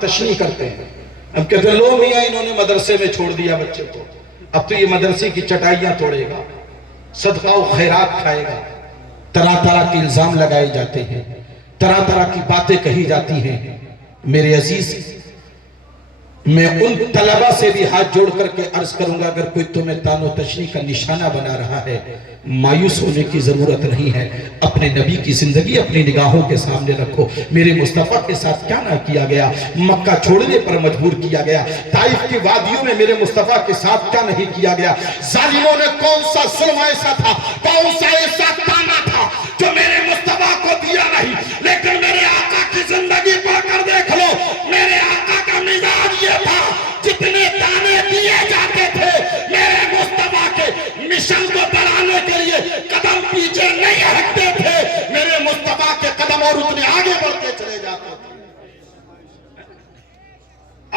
تشنیع کرتے ہیں. ہم کہتے ہیں لو میاں انہوں نے مدرسے میں چھوڑ دیا بچے کو، اب تو یہ مدرسے کی چٹائیاں توڑے گا، صدقہ و خیرات کھائے گا. طرح طرح کے الزام لگائے جاتے ہیں، طرح طرح کی باتیں کہی جاتی ہیں. میرے عزیز، میں ان طلبہ سے بھی ہاتھ جوڑ کر کے عرض کروں گا، اگر کوئی تمہیں تان و تشنیع کا نشانہ بنا رہا ہے، مایوس ہونے کی ضرورت نہیں ہے. اپنے نبی کی زندگی اپنی نگاہوں کے سامنے رکھو. میرے مصطفیٰ کے ساتھ کیا نہ کیا گیا، مکہ چھوڑنے پر مجبور کیا گیا، طائف کی وادیوں میں میرے مصطفیٰ کے ساتھ کیا نہیں کیا گیا. ظالموں نے کون سا ظلم ایسا تھا، کون سا ایسا تانا تھا جو میرے مصطفیٰ کو دیا نہیں. لیکن میرے آقا کی زندگی پڑھ کر دیکھ لو، میرے آقا کا مزاج یہ تھا، جتنے تانے دیے جاتے تھے میرے مصطفیٰ کے مشن کو بڑھانے کے لیے قدم پیچھے نہیں ہٹتے تھے. میرے مصطفیٰ کے قدم اور اتنے آگے بڑھتے چلے جاتے تھے،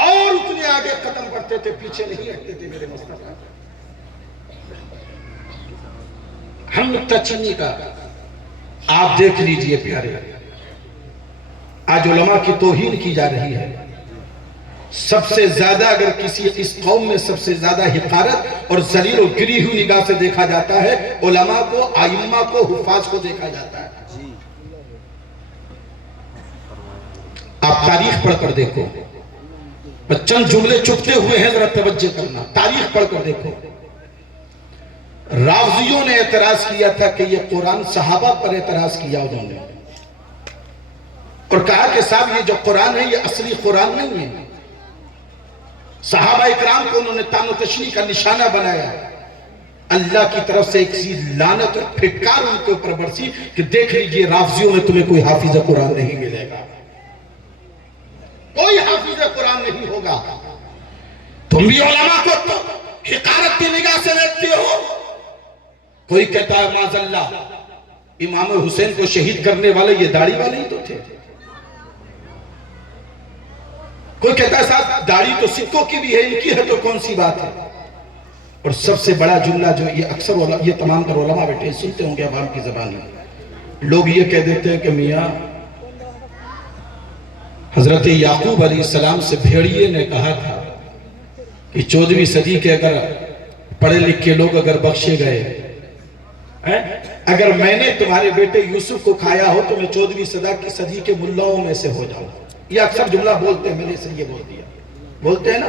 اور اتنے آگے قدم بڑھتے تھے، پیچھے نہیں ہٹتے تھے میرے مصطفیٰ. ہم تچنی کا آپ دیکھ لیجئے پیارے، آج علماء کی توہین کی جا رہی ہے. سب سے زیادہ اگر کسی اس قوم میں سب سے زیادہ حقارت اور ذلیل و گری ہوئی نگاہ سے دیکھا جاتا ہے، علماء کو، ائمہ کو، حفاظ کو دیکھا جاتا ہے. آپ تاریخ پڑھ کر دیکھو، چند جملے چپتے ہوئے ہیں، ذرا توجہ کرنا. تاریخ پڑھ کر دیکھو. رافضیوں نے اعتراض کیا تھا کہ یہ قرآن، صحابہ پر اعتراض کیا انہوں نے، اور کہا کہ صاحب یہ جو قرآن ہے یہ اصلی قرآن نہیں ہے. صحابہ اکرام کو انہوں نے تان و تشنیع کا نشانہ بنایا. اللہ کی طرف سے ایک سی لعنت اور پھٹکار ان کے اوپر برسی کہ دیکھ لیجئے رافضیوں میں تمہیں کوئی حافظ قرآن نہیں ملے گا، کوئی حافظ قرآن نہیں ہوگا. تم بھی علماء کو تو حقارت کی نگاہ سے دیکھتے ہو. کوئی کہتا ہے معاذ اللہ امام حسین کو شہید کرنے والے یہ داڑھی والے ہی تو تھے. کوئی کہتا ہے صاحب داڑھی تو سکوں کی بھی ہے، ان کی ہے تو کون سی بات ہے. اور سب سے بڑا جملہ جو یہ اکثر یہ تمام تر علماء بیٹھے سنتے ہوں گے عوام کی زبان میں، لوگ یہ کہہ دیتے ہیں کہ میاں حضرت یعقوب علیہ السلام سے بھیڑیے نے کہا تھا کہ 14ویں صدی کے اگر پڑھے لکھے لوگ اگر بخشے گئے، اگر میں نے تمہارے بیٹے یوسف کو کھایا ہو تو میں 14ویں صدی کے ملاؤں میں سے ہو جاؤں. یہ اکثر جملہ بولتے ہیں، میں نے اس لیے بول دیا. بولتے ہیں نا،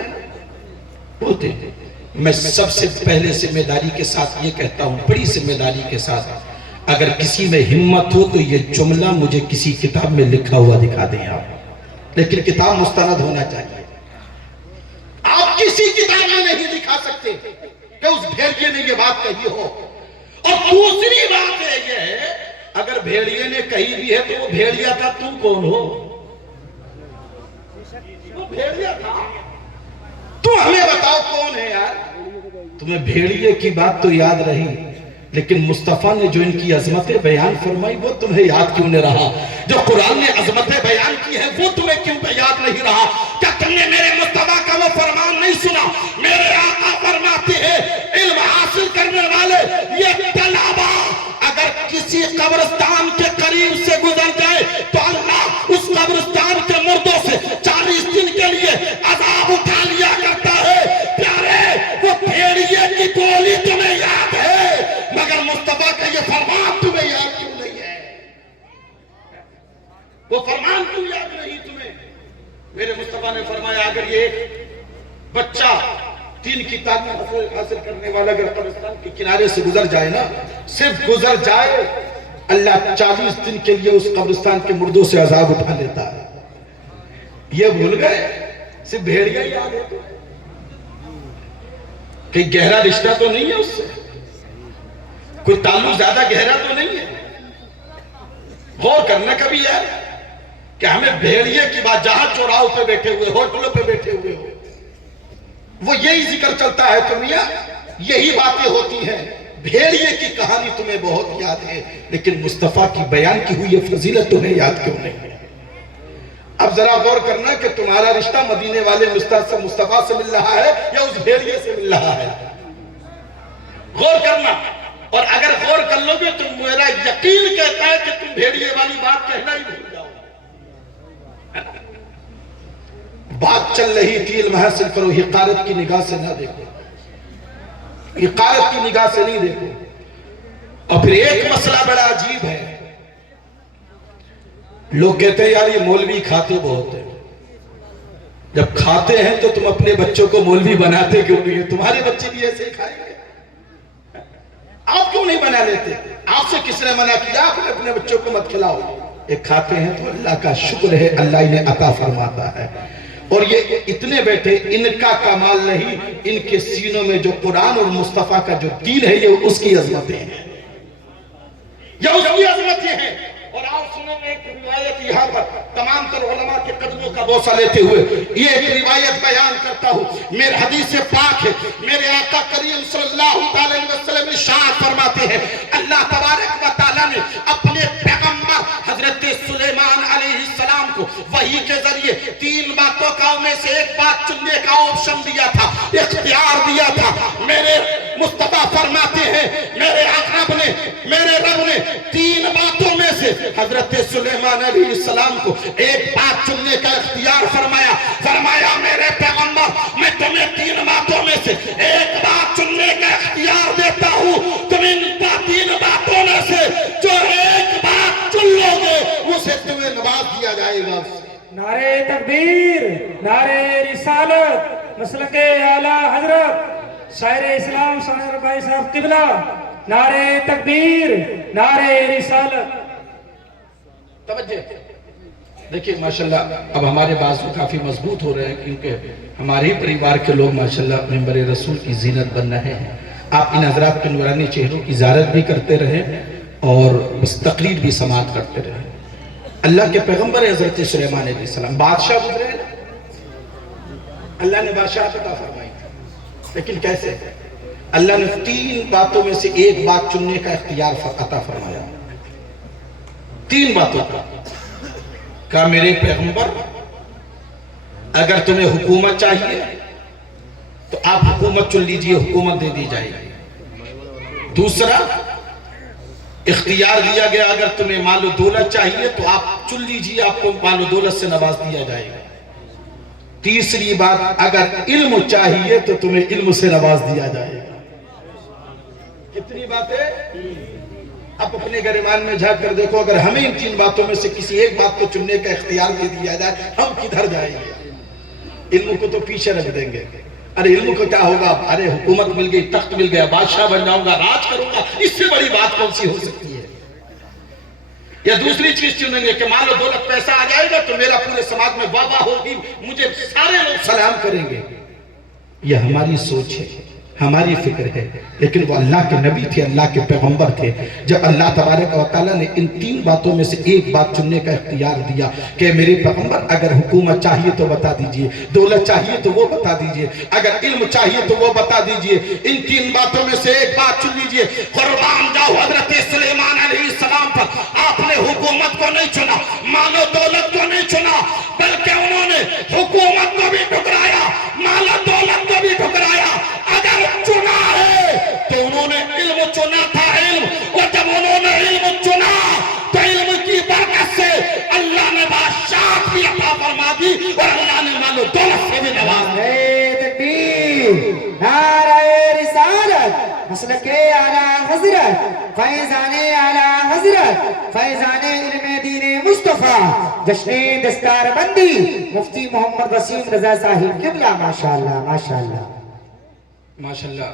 بولتے ہیں. میں سب سے پہلے ذمہ داری کے ساتھ یہ کہتا ہوں، بڑی ذمہ داری کے ساتھ، اگر کسی میں ہمت ہو تو یہ جملہ مجھے کسی کتاب میں لکھا ہوا دکھا دیں آپ، لیکن کتاب مستند ہونا چاہیے. آپ کسی کتاب میں نہیں دکھا سکتے کہ اس بھیڑیے نے یہ بات کہی ہو. اور دوسری بات یہ ہے، اگر بھیڑیے نے کہی بھی ہے تو وہ بھیڑیا تھا، تم کون ہو؟ وہ بھیڑیا تھا، تم ہمیں بتاؤ کون ہے یار. تمہیں بھیڑیے کی بات تو یاد رہی، لیکن مصطفیٰ نے جو ان کی عظمتیں بیان فرمائی وہ تمہیں یاد کیوں نہیں رہا؟ جو قرآن نے عظمتیں بیان کی ہیں وہ تمہیں کیوں یاد نہیں رہا؟ کیا تم نے میرے مصطفیٰ کا وہ فرمان نہیں سنا؟ میرے آقا فرماتے ہیں علم حاصل کرنے والے یہ طلبہ اگر کسی قبرستان کے قریب سے گزر جائے تو اللہ اس قبرستان کے مردوں سے 40 دن کے لیے عذاب اٹھا لیا کرتا ہے. پیارے، وہ بھیڑیے کی گولی تمہیں یاد ہے، مگر مصطفیٰ کا یہ فرمان تمہیں یاد کیوں نہیں ہے؟ وہ فرمان کیوں یاد نہیں تمہیں؟ میرے مصطفیٰ نے فرمایا اگر یہ بچہ 3 کی تعلیم حاصل کرنے والا اگر قبرستان کے کنارے سے گزر جائے نا، صرف گزر جائے، اللہ 40 دن کے لیے اس قبرستان کے مردوں سے عذاب اٹھا لیتا ہے. یہ بھول گئے؟ صرف بھیڑیا ہی یاد ہے تو کہ گہرا رشتہ تو نہیں ہے اس سے، کوئی تعلق زیادہ گہرا تو نہیں ہے. غور کرنے کا بھی ہے کہ ہمیں بھیڑیے کی بات، جہاں چوراہوں پہ بیٹھے ہوئے، ہوٹلوں پہ بیٹھے ہوئے ہو، وہ یہی ذکر چلتا ہے تو میاں یہی باتیں ہوتی ہیں. بھیڑیے کی کہانی تمہیں بہت یاد ہے، لیکن مصطفیٰ کی بیان کی ہوئی یہ فضیلت تمہیں یاد کیوں نہیں ہے؟ اب ذرا غور کرنا کہ تمہارا رشتہ مدینے والے مصطفیٰ سے مل رہا ہے یا اس بھیڑیے سے مل رہا ہے؟ غور کرنا. اور اگر غور کر لو گے تو میرا یقین کہتا ہے کہ تم بھیڑیے والی بات کہنا ہی بھول جاؤ. بات چل رہی تھی علم حاصل کرو، حقارت کی نگاہ سے نہ دیکھو، حقارت کی نگاہ سے نہیں دیکھو۔ اور پھر ایک مسئلہ بڑا عجیب ہے، لوگ کہتے ہیں یار یہ مولوی کھاتے بہت ہیں، جب کھاتے ہیں تو تم اپنے بچوں کو مولوی بناتے کیوں نہیں ہے؟ تمہارے بچے بھی ایسے ہی کھائیں گے، آپ کیوں نہیں بنا لیتے؟ آپ سے کس نے منع کیا آپ نے اپنے بچوں کو مت کھلاؤ؟ ایک کھاتے ہیں تو اللہ کا شکر ہے، اللہ انہیں عطا فرماتا ہے۔ اور یہ اتنے بیٹھے، ان کا کمال نہیں، ان کے سینوں میں جو قرآن اور مصطفیٰ کا جو دین ہے یہ اس کی عظمتیں ہیں، یہ اس کی عظمتیں ہیں۔ اور آپ سنیں میں ایک روایت یہاں پر تمام تر علماء کے قدموں کا بوسہ لیتے ہوئے یہ ایک روایت بیان کرتا ہوں، میرے حدیث پاک ہے، میرے آقا کریم صلی اللہ علیہ وسلم ارشاد فرماتے ہیں اللہ تبارک و تعالیٰ نے اپنے پیغمبر حضرت سلیمان علیہ السلام کو وحی کے ذریعے 3 باتوں کا میں سے ایک بات چننے کا آپشن دیا تھا، اختیار دیا تھا۔ میرے مصطفیٰ فرماتے ہیں میرے رب نے 3 باتوں میں سے حضرت سلیمان علیہ السلام کو ایک بات چننے کا اختیار فرمایا میرے پیغمبر میں تمہیں 3 باتوں میں سے ایک بات چننے کا اختیار دیتا ہوں، تم ان 3 باتوں میں سے جو ایک بات چن لو گے اسے تمہیں نواز دیا جائے گا۔ نعرہ تکبیر، نعرہ رسالت، مسلک اعلیٰ حضرت شاعر اسلام شاعر بھائی صاحب قبلہ، نعرہ تکبیر، نعرہ رسالت۔ توجہ دیکھیں ماشاءاللہ اب ہمارے بازو کافی مضبوط ہو رہے ہیں کیونکہ ہمارے پریوار کے لوگ ماشاءاللہ ممبر رسول کی زینت بن رہے ہیں۔ آپ ان حضرات کے نورانی چہروں کی زیارت بھی کرتے رہیں اور اس تقریر بھی سماعت کرتے رہیں۔ اللہ کے پیغمبر حضرت سلیمان علیہ السلام بادشاہ گزرے، اللہ نے بادشاہ عطا فرمائی تھی، لیکن کیسے؟ اللہ نے 3 باتوں میں سے ایک بات چننے کا اختیار عطا فرمایا، 3 باتوں کا۔ کہا میرے پیغمبر اگر تمہیں حکومت چاہیے تو آپ حکومت چن لیجئے، حکومت دے دی جائے گی۔ دوسرا اختیار دیا گیا اگر تمہیں مال و دولت چاہیے تو آپ چن لیجئے، آپ کو مال و دولت سے نواز دیا جائے گا۔ تیسری بات اگر علم چاہیے تو تمہیں علم سے نواز دیا جائے گا۔ کتنی باتیں؟ اب اپنے گریبان میں جھانک کر دیکھو، اگر ہمیں ان 3 باتوں میں سے کسی ایک بات کو چننے کا اختیار دے دیا جائے ہم کدھر جائیں گے؟ علم کو تو پیچھے رکھ دیں گے، ارے علم کو کیا ہوگا، ارے حکومت مل گئی، تخت مل گیا، بادشاہ بن جاؤں گا، راج کروں گا، اس سے بڑی بات کون سی ہو سکتی ہے؟ یا دوسری چیز چنیں گے کہ مال و دولت پیسہ آ جائے گا تو میرا پورے سماج میں واہ واہ ہوگی، مجھے سارے لوگ سلام کریں گے۔ یہ ہماری سوچ ہے، ہماری فکر ہے، لیکن وہ اللہ کے نبی تھے، اللہ کے پیغمبر تھے۔ جب اللہ تبارک و تعالیٰ نے ان 3 باتوں میں سے ایک بات چننے کا اختیار دیا کہ میرے پیغمبر اگر حکومت چاہیے تو بتا دیجئے، دولت چاہیے تو وہ بتا دیجئے، اگر علم چاہیے تو وہ بتا دیجئے، ان 3 باتوں میں سے ایک بات چن لیجئے۔ قربان جاؤ حضرت سلیمان علیہ السلام پر، آپ نے حکومت کو نہیں چنا، مال و دولت کو نہیں چنا، بلکہ انہوں نے حکومت کو بھی ٹھکرایا، مال و دولت کو بھی ٹھکرایا۔ اگر چنا ہے تو انہوں نے علم چنا تھا، علم، اور جب انہوں نے علم چنا تو علم کی برکت سے اللہ نے بادشاہت بھی عطا فرما دی اور اللہ نے مال و دولت سے بھی نواز دی۔ نعرہ تکبیر، نعرہ رسالت، مسلک اعلیٰ حضرت، فیضان اعلیٰ حضرت، فیضان علم دین مصطفیٰ، جشن دستار بندی مفتی محمد وسیم رضا صاحب قبلہ۔ ماشاءاللہ ماشاءاللہ ماشاءاللہ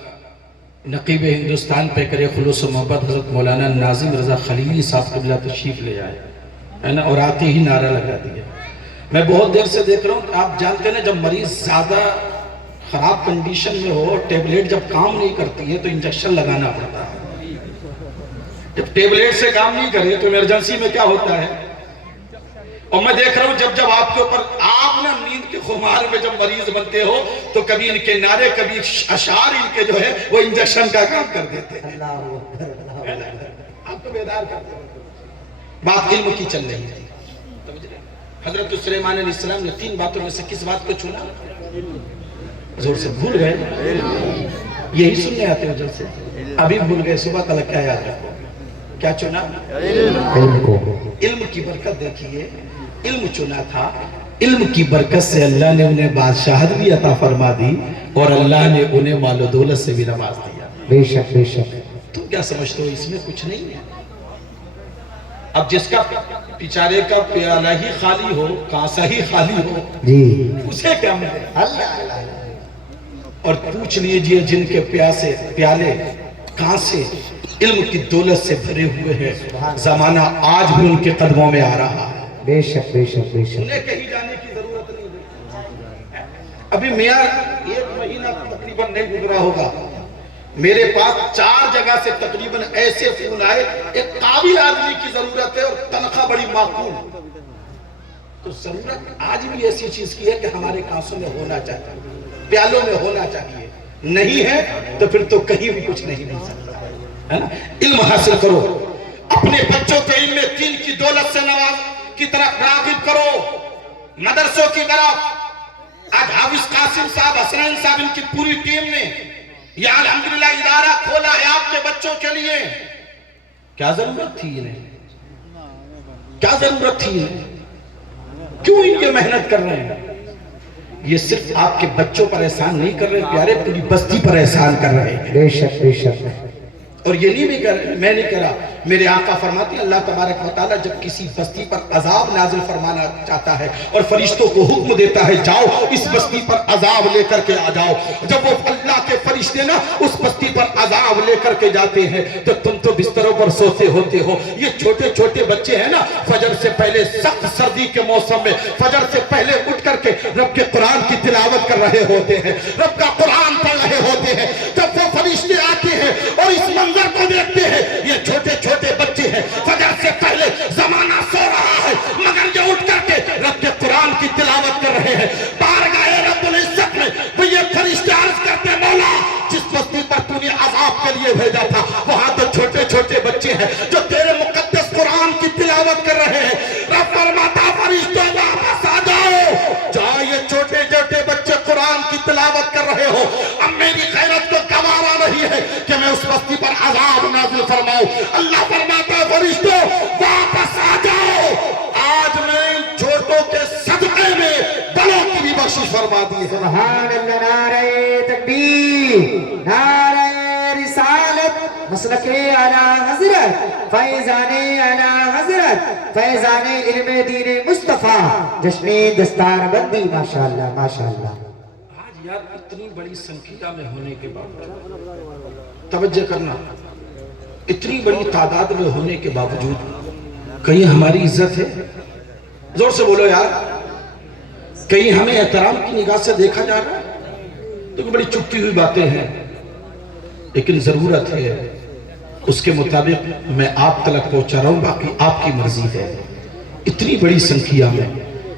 نقیب ہندوستان پہ کرے خلوص و محبت حضرت مولانا ناظم رضا خلیلی صاحب قبلہ تشریف لے آئے ہے نا، اور آتے ہی نعرہ لگا دیا۔ میں بہت دیر سے دیکھ رہا ہوں کہ آپ جانتے ہیں جب مریض زیادہ خراب کنڈیشن میں ہو، ٹیبلیٹ جب کام نہیں کرتی ہے تو انجیکشن لگانا پڑتا ہے۔ جب ٹیبلیٹ سے کام نہیں کرے تو ایمرجنسی میں کیا ہوتا ہے؟ اور میں دیکھ رہا ہوں جب آپ کے اوپر آپ نا نیند کے خمار میں جب مریض بنتے ہو تو کبھی ان کے نعرے کبھی اشعار ان کے جو ہے وہ انجیکشن کا کام کر دیتے ہیں، آپ کو بیدار کرتے ہیں۔ بات علم کی چل رہی ہے۔ حضرت سلیمان علیہ السلام نے 3 باتوں میں سے کس بات کو چنا؟ زور سے بھول گئے، یہی سننے آتے ہو جب سے ابھی بھول گئے، صبح تلک کیا یاد رکھو؟ کیا چنا؟ علم کی برکت دیکھیے، علم چنا تھا۔ علم کی برکت سے اللہ نے انہیں بادشاہت بھی عطا فرما دی اور اللہ نے انہیں مال و دولت سے بھی نواز دیا. بے شک بے شک. تم کیا سمجھتے ہو اس میں کچھ نہیں ہے؟ اب جس کا بیچارے کا پیالہ ہی خالی ہو، کاسا ہی خالی ہو، جی اسے کیا ملے؟ اللہ اللہ. اور پوچھ لیجئے جن کے پیالے کاسے علم کی دولت سے بھرے ہوئے ہیں، زمانہ آج بھی ان کے قدموں میں آ رہا ہے. بے شک بے شک بے شک. انہیں کہیں جانے کی ضرورت نہیں ہے. ابھی میاں 1 مہینہ تقریباً نہیں گزرا ہوگا، میرے پاس 4 جگہ سے تقریباً ایسے فون آئے، ایک قابل آدمی کی ضرورت ہے اور تنخواہ بڑی معقول. تو ضرورت آج بھی ایسی چیز کی ہے کہ ہمارے کاسوں میں ہونا چاہیے، پیالوں میں ہونا چاہیے. نہیں ہے تو پھر تو کہیں بھی کچھ نہیں مل سکتا ہے نا. علم حاصل کرو، اپنے بچوں کو علم دین کی دولت سے نواز کی طرف راغب کرو، مدرسوں کی طرف. آج حافظ قاسم صاحب، حسنین صاحب، ان کی پوری ٹیم نے یہ الحمدللہ ادارہ کھولا ہے آپ کے بچوں کے لیے. کیا ضرورت تھی انہیں؟ کیا ضرورت تھی انہیں؟ کیوں ان کے محنت کر رہے ہیں؟ یہ صرف آپ کے بچوں پر احسان نہیں کر رہے پیارے، پوری بستی پر احسان کر رہے ہیں. بے شک بے شک. اور یہ نہیں بھی کر رہے، میں نہیں کرا. میرے آقا فرماتے ہیں اللہ تبارک و تعالیٰ جب کسی بستی پر عذاب نازل فرمانا چاہتا ہے اور فرشتوں کو حکم دیتا ہے جاؤ اس بستی پر عذاب لے کر کے آ جاؤ، جب وہ اللہ کے فرشتے نا اس بستی پر عذاب لے کر کے جاتے ہیں تو تم تو بستروں پر سوتے ہوتے ہو. یہ چھوٹے چھوٹے بچے ہیں نا، فجر سے پہلے سخت سردی کے موسم میں فجر سے پہلے اٹھ کر کے رب کے قرآن کی تلاوت کر رہے ہوتے ہیں، رب کا قرآن پڑھ رہے ہوتے ہیں. جب وہ فرشتے آتے ہیں اور اس منظر کو دیکھتے ہیں، یہ چھوٹے چھوٹے بچے ہیں، فجر سے پہلے زمانہ سو رہا ہے مگر یہ اٹھ کر کے رب کے قرآن کی تلاوت کر رہے ہیں. بارگاہ رب العزت میں وہ یہ فرشتے عرض کرتے مولا جس بستی پر تو نے عذاب کے لیے بھیجا تھا وہاں تو چھوٹے چھوٹے بچے ہیں جو تیرے مقدس قرآن کی تلاوت کر رہے ہیں. رب فرماتا فرشتوں واپس آ جاؤ، جہاں یہ چھوٹے چھوٹے بچے قرآن کی تلاوت کر رہے ہو اب میری غیرت کو گوارا نہیں ہے کہ میں اس بستی پر عذاب نازل فرماؤں. اللہ فرماتا ہے فرشتوں واپس آ جاؤ، آج میں ان چھوٹوں کے صدقے میں بڑوں کی بھی بخشش فرما دی ہے. سبحان اللہ. نعرہ تکبیر، نعرہ رسالت، مسلک اعلی حضرت فیضان اعلی حضرت فیضان علم دین مصطفیٰ، جشن دستار بندی. ماشاءاللہ ماشاءاللہ. آج یار اتنی بڑی سنکھیا میں ہونے کے باوجود، توجہ کرنا، اتنی بڑی تعداد میں ہونے کے باوجود کہیں ہماری عزت ہے؟ زور سے بولو یار. کہیں ہمیں احترام کی نگاہ سے دیکھا جا رہا ہے؟ تو بڑی چپتی ہوئی باتیں ہیں، لیکن ضرورت ہے اس کے مطابق میں آپ تلک پہنچا رہا ہوں، باقی آپ کی مرضی ہے. اتنی بڑی سنکھیا میں،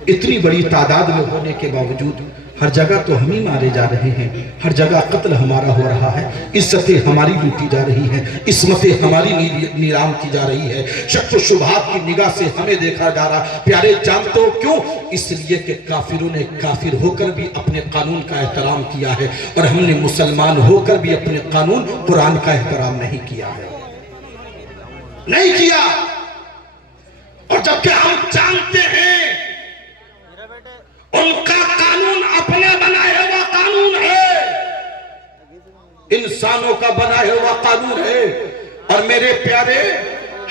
اتنی بڑی تعداد میں ہونے کے باوجود ہر جگہ تو ہم ہی مارے جا رہے ہیں، ہر جگہ قتل ہمارا ہو رہا ہے، عزتیں ہماری لوٹی جا رہی ہیں، عصمتیں ہماری نیلام کی جا رہی ہے، شک و شبہات کی نگاہ سے ہمیں دیکھا جا رہا. پیارے جانتے ہو کیوں؟ اس لیے کہ کافروں نے کافر ہو کر بھی اپنے قانون کا احترام کیا ہے اور ہم نے مسلمان ہو کر بھی اپنے قانون قرآن کا احترام نہیں کیا ہے، نہیں کیا. اور جبکہ ہم جانتے ہیں ان کا قانون اپنے بنائے ہوا قانون ہے، انسانوں کا بنائے ہوا قانون ہے. اور میرے پیارے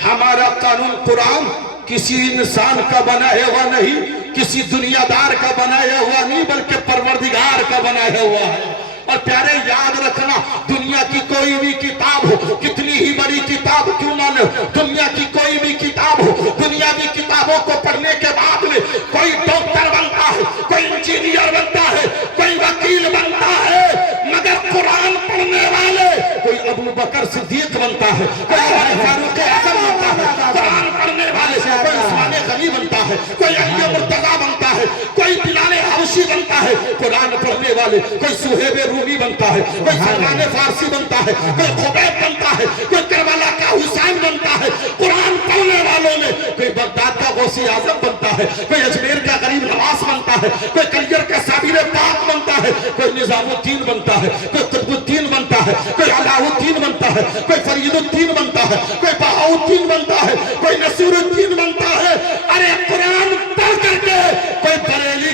ہمارا قانون قرآن کسی انسان کا بنایا ہوا نہیں، کسی دنیا دار کا بنایا ہوا نہیں، بلکہ پروردگار کا بنایا ہوا ہے. اور پیارے یاد رکھنا، دنیا کی کوئی بھی کتاب ہو، کتنی ہی بڑی کتاب کیوں نہ لو، دنیا کی کوئی بھی کتاب ہو، دنیاوی کتابوں کو پڑھنے کے بعد میں کوئی ڈاکٹر بنتا ہے، کوئی انجینئر بنتا ہے، کوئی وکیل بنتا ہے، مگر قرآن پڑھنے والے کوئی ابو بکر صدیق بنتا ہے، کوئی عمر فاروق اعظم بنتا ہے. قرآن پڑھنے والے کوئی عثمان غنی بنتا ہے، کوئی علی مرتضیٰ بنتا ہے، کوئی بلال حبشی بنتا ہے. قرآن پڑھنے والے کوئی صہیب رومی بنتا ہے، کوئی سلمان فارسی بنتا ہے، کوئی خبیب بنتا ہے، کوئی کربلا کا حسین بنتا ہے. قرآن پڑھنے والوں میں کوئی بغداد کا غوث اعظم بنتا ہے، کوئی اجمیر کا غریب نواز بنتا ہے، کوئی کلیجر کا صابر پاک بنتا ہے، کوئی نظام الدین بنتا ہے، کوئی قطب الدین بنتا ہے، کوئی علاء الدین بنتا ہے، کوئی فرید الدین بنتا ہے، کوئی بہاء الدین بنتا ہے، کوئی نصیر الدین بنتا ہے. ارے قرآن پڑھ کر کے کوئی بریلی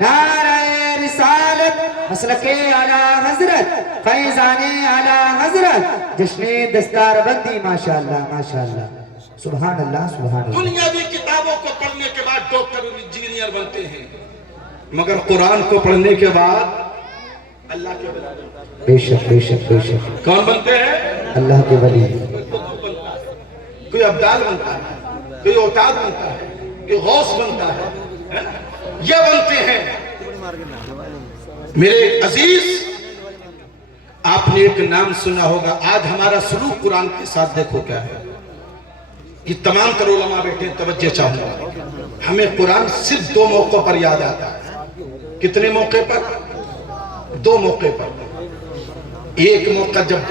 نعرہ رسالت مسلک اعلی حضرت فیضان اعلی حضرت جشن دستار بندی ماشاءاللہ ماشاءاللہ سبحان اللہ سبحان اللہ دنیاوی کتابوں کو پڑھنے کے بعد ڈاکٹر اور انجینئر بنتے ہیں مگر قرآن کو پڑھنے کے بعد اللہ کے ولی بے شک بے شک بے شک کون بنتے ہیں؟ اللہ کے ولی کوئی ابدال بنتا ہے کوئی اوتاد بنتا ہے کوئی غوث بنتا ہے یہ بنتے ہیں میرے عزیز آپ نے ایک نام سنا ہوگا آج ہمارا سلوک قرآن کے ساتھ دیکھو کیا ہے یہ تمام تر علماء بیٹھے توجہ چاہوں گا ہمیں قرآن صرف 2 موقعوں پر یاد آتا ہے کتنے موقع پر 2 موقع پر ایک موقع جب